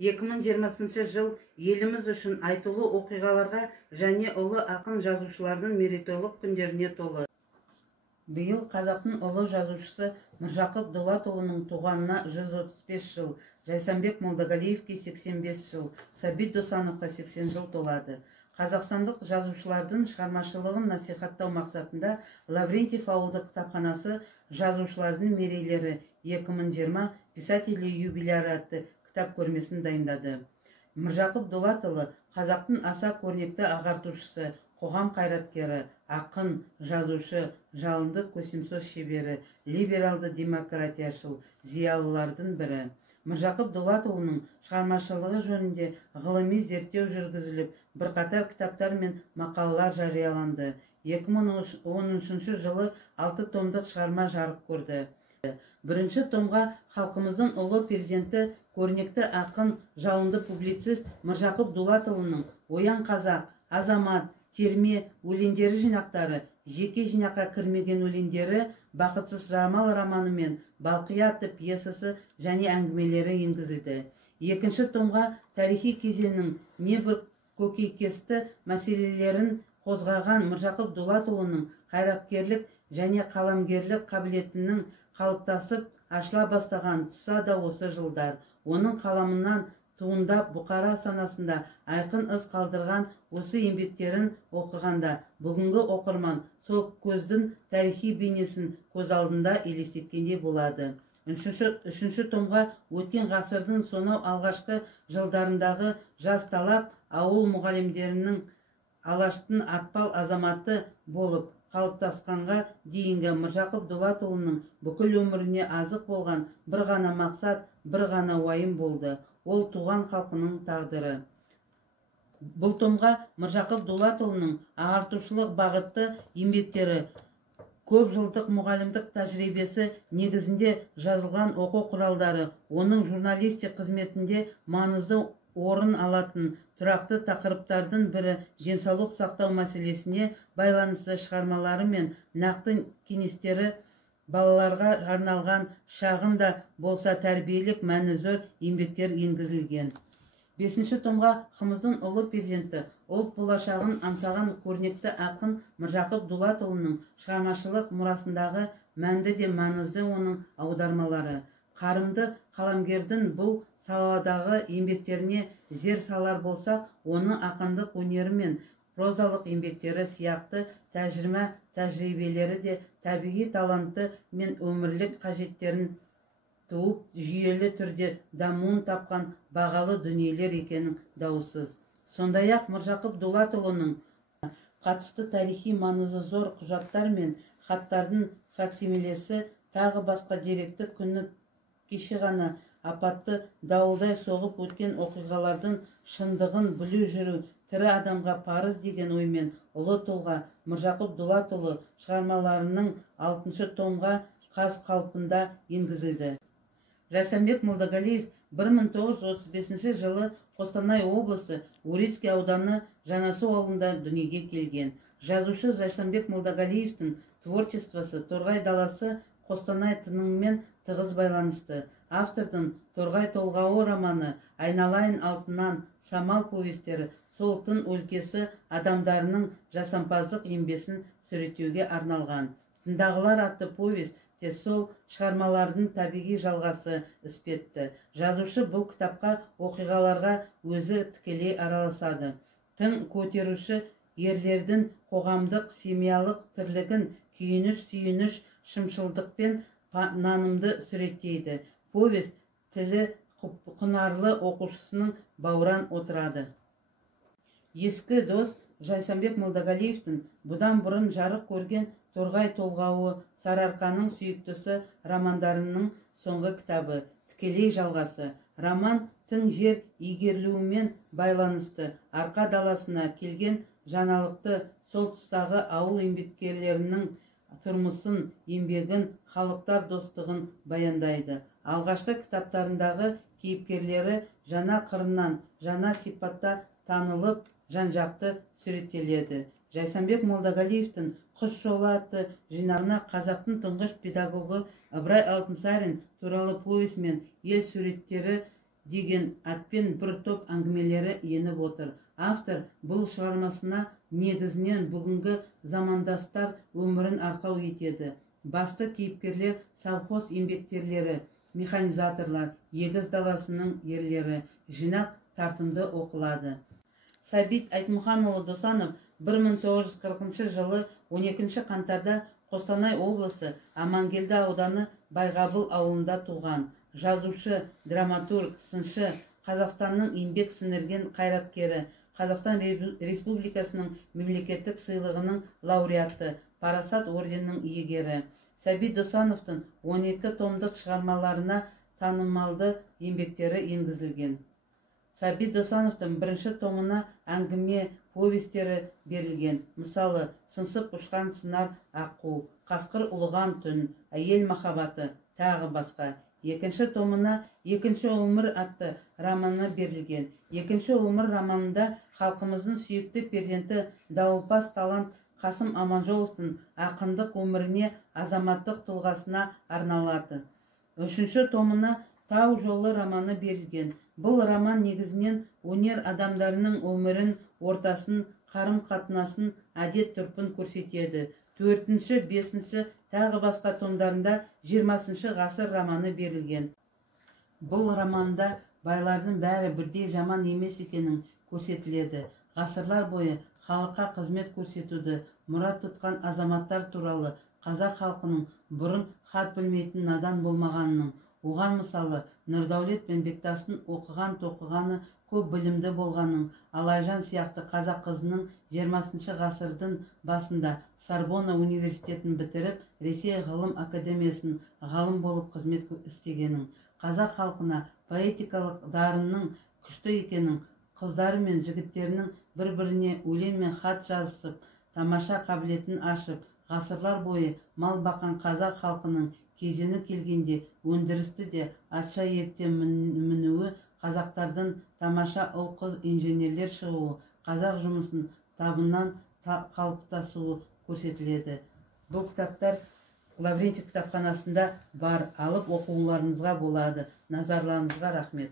2020 жыл еліміз үшін айтулы оқиғаларға және ұлы ақын жазушылардың мерейтойлық күндеріне толы. Биыл қазақтың ұлы жазушысы Міржақып Дулатұлының туғанына 135 жыл, Жайсанбек Молдағалиевке 85 жыл, Сәбит Досановқа 80 жыл толады. Қазақстандық жазушылардың шығармашылығын насихаттау мақсатында Лаврентьев ауылдық кітапханасы жазушылардың мерейлері 2020 писатели юбиляры атты кітап көрмесін дайындады. Міржақып Дулатұлы қазақтың аса көрнекті ағартушысы, қоғам қайраткері, ақын, жазушы, жалынды көсемсөз шебері, либералды демократияшыл зиялылардың бірі. Міржақып Дулатұлының шығармашылығы жөнінде ғылыми зерттеу жүргізіліп, бірқатар кітаптар мен мақалалар жарияланды. 2013 жылы 6 томдық шығарма жарық көрді. Бірінші томға халқымыздың ұлы перзенті, көрнекті ақын, жалынды публицист Міржақып Дулатұлының Оян қазақ, Азамат, Терме өлеңдері жинақтары, жеке жинаққа кірмеген өлеңдері, Бақытсыз жамал романы мен Балқия атты пьесасы және әңгімелері енгізілді. Екінші томға тарихи кезеңнің небір көкейкесті мәселелерін қозғаған Міржақып Дулатұлының қайраткерлік және қаламгерлік қабілетінің қалыптасып ашыла бастаған тұсы да осы жылдар. Оның қаламынан туындап бұқара санасында айқын із қалдырған осы еңбектерін оқығанда бүгінгі оқырман сол көздің тарихи бейнесін көз алдында елестеткендей болады. Үшінші томға өткен ғасырдың сонау алғашқы жылдарындағы жас талап ауыл мұғалімдерінің Алаштың атпал азаматы болып қалыптасқанға дейінгі Міржақып Дулатұлының бүкіл өміріне азық болған бір ғана мақсат, бір ғана уайым болды. Ол туған халқының тағдыры. Бұл томға Міржақып Дулатұлының ағартушылық бағытты еңбектері, көп жылдық мұғалімдік тәжірибесі негізінде жазылған оқу құралдары, оның журналистик қызметінде маңызды орын алатын тұрақты тақырыптардың бірі денсаулық сақтау мәселесіне байланысты шығармалары мен нақты кеңестері, балаларға арналған шағын да болса тәрбиелік мәні зор еңбектер енгізілген. Бесінші томға халқымыздың ұлы перзенті, ұлт болашағын аңсаған көрнекті ақын Міржақып Дулатұлының шығармашылық мұрасындағы мәнді де маңызды оның аудармалары. Қарымды қаламгердің бұл саладағы еңбектеріне зер салар болсақ, оны ақындық өнері мен прозалық еңбектері сияқты тәжірибелері де табиғи таланты мен өмірлік қажеттерін туып, жүйелі түрде дамуын тапқан бағалы дүниелер екенін даусыз. Сондай-ақ Міржақып Дулатұлының қатысты тарихи маңызы зор құжаттар мен хаттардың факсимилесі, тағы басқа деректі күні кеше ғана апатты дауылдай соғып өткен оқиғалардың шындығын білу жүру тірі адамға парыз деген оймен ұлы тұлға Міржақып Дулатұлы шығармаларының 6 томға қаз қалпында енгізілді. Жайсанбек Молдағалиев 1935 жылы Қостанай облысы Урицкий ауданы Жанасу ауылында дүниеге келген. Жазушы Жайсанбек Молдағалиевтің творчествосы Торғай даласы Қостанай тыныңмен тығыз байланысты. Автордың Торғай толғауы романы, Айналайын алтыннан, Самал повестері сол тың өлкесі адамдарының жасампаздық еңбесін суреттеуге арналған. Тыңдағылар атты повест те сол шығармалардың табиғи жалғасы іспетті. Жазушы бұл кітапқа оқиғаларға өзі тікелей араласады. Тың көтеруші ерлердің қоғамдық семьялық тірлігін күйініш-сүйініш шымшылдықпен нанымды суреттейді. Повест тілі құнарлы оқушысының бауран отырады. Ескі дос Жайсанбек Молдағалиевтің бұдан бұрын жарық көрген Торғай толғауы, Сарыарқаның сүйіктісі романдарының соңғы кітабы, тікелей жалғасы. Роман тың жер игерілуімен байланысты. Арқа даласына келген жаңалықты, сол тұстағы ауыл еңбеккерлерінің тұрмысын, еңбегін, халықтар достығын баяндайды. Алғашқы кітаптарындағы кейіпкерлері жаңа қырынан, жаңа сипатта танылып, жан-жақты суреттеледі. Жайсанбек Молдағалиевтің «Құс жолы» атты жинағына қазақтың тұңғыш педагогы Ыбырай Алтынсарин туралы повесть мен ел суреттері деген атпен бір топ әңгімелері еніп отыр. Автор бұл шығармасына негізінен бүгінгі замандастар өмірін арқау етеді. Басты кейіпкерлер совхоз еңбеккерлері, механизаторлар, егіс даласының ерлері. Жинақ тартымды оқылады. Сәбит Айтмұханұлы Досанов 1940 жылы 12 қаңтарда Қостанай облысы Амангелді ауданы Байғабыл ауылында туған. Жазушы, драматург, сыншы, Қазақстанның еңбек сіңірген қайраткері, Қазақстан Республикасының мемлекеттік сыйлығының лауреаты, Парасат орденінің иегері. Сәбит Досановтың 12 томдық шығармаларына танымалды еңбектері енгізілген. Сәбит Досановтың бірінші томына әңгіме повестері берілген. Мысалы, Сыңсып ұшқан сынар аққу, Қасқыр ұлыған түн, Әйел махаббаты, тағы басқа. Екінші томына Екінші өмір атты романы берілген. Екінші өмір романында халқымыздың сүйікті перзенті дауылпаз талант Қасым Аманжоловтың ақындық өміріне, азаматтық тұлғасына арналады. Үшінші томына Тау жолы романы берілген. Бұл роман негізінен өнер адамдарының өмірін, ортасын, қарым-қатынасын, әдет-ғұрпын көрсетеді. Төртінші, бесінші тағы басқа томдарында 20 ғасыр романы берілген. Бұл романда байлардың бәрі бірдей жаман емес екенін көрсетіледі. Ғасырлар бойы халыққа қызмет көрсетуді мұрат тұтқан азаматтар туралы қазақ халқының бұрын хат білмейтін надан болмағанының, оған мысалы Нұрдәулет пен Бектастың оқыған-тоқығаны көп білімді болғанның, Алайжан сияқты қазақ қызының 20 ғасырдың басында Сорбонна университетін бітіріп, Ресей ғылым академиясын ғалым болып қызмет істегенің, қазақ халқына поэтикалық дарынның күшті екенің, қыздары мен жігіттерінің бір-біріне өлең мен хат жазысып, тамаша қабілетін ашып, ғасырлар бойы мал баққан қазақ халқының кезеңі келгенде өндірісті де атша ерте мінуі, қазақтардың тамаша ұл-қыз инженерлер шығуы, қазақ жұмысын табынан қалыптасуы көрсетіледі. Бұл кітаптар Лаврентьев кітапханасында бар, алып оқуларыңызға болады. Назарларыңызға рахмет.